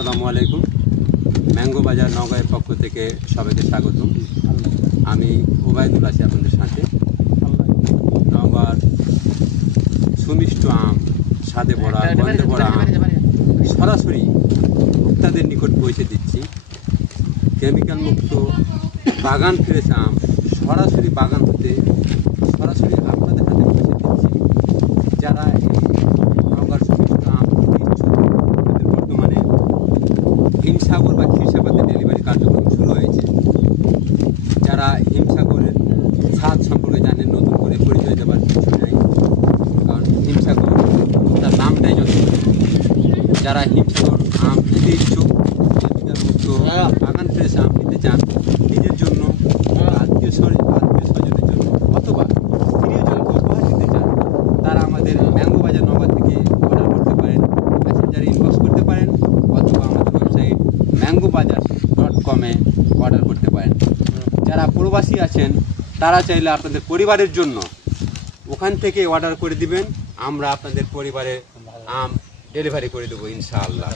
আসসালামু আলাইকুম। ম্যাঙ্গো বাজার নওগাঁয়ের পক্ষ থেকে সবাইকে স্বাগতম। আমি ওবায়দুল আছি আপনাদের সাথে। নওগাঁর সুমিষ্ট আম, স্বাদে ভরা, গন্ধে ভরা আম সরাসরি ভোক্তাদের নিকট পৌঁছে দিচ্ছি। কেমিক্যাল মুক্ত বাগান ফ্রেশ আম সরাসরি বাগান হতে সরাসরি আপনাদের হাতে পৌঁছে দিচ্ছি। যারা নওগাঁর সুমিষ্ট আম বর্তমানে হিমসাগর বা ক্ষীরসাগরে ডেলিভারি কার্যক্রম শুরু হয়েছে। যারা হিমসাগরের স্বাদ সম্পর্কে জানেন, নতুন করে পরিচয় দেওয়ার কিছু নাই, কারণ হিমসাগর তার নামটাই যত। যারা হিমসাগর আম নিতে ইচ্ছুক, মুক্ত বাগান ফ্রেশ আম নিতে চান নিজের জন্য, আত্মীয় স্বজনের জন্য অথবা প্রিয়জনকে উপহার দিতে চান, তারা আমাদের ম্যাঙ্গো বাজার নওগাঁ থেকে অর্ডার করতে পারেন, মেসেঞ্জারে ইনবক্স করতে পারেন অথবা আমাদের ওয়েবসাইট mangobazaar.com-এ অর্ডার করতে পারেন। যারা প্রবাসী আছেন তারা চাইলে আপনাদের পরিবারের জন্য ওখান থেকে অর্ডার করে দিবেন, আমরা আপনাদের পরিবারে আম ডেলিভারি করে দেবো ইনশাআল্লাহ।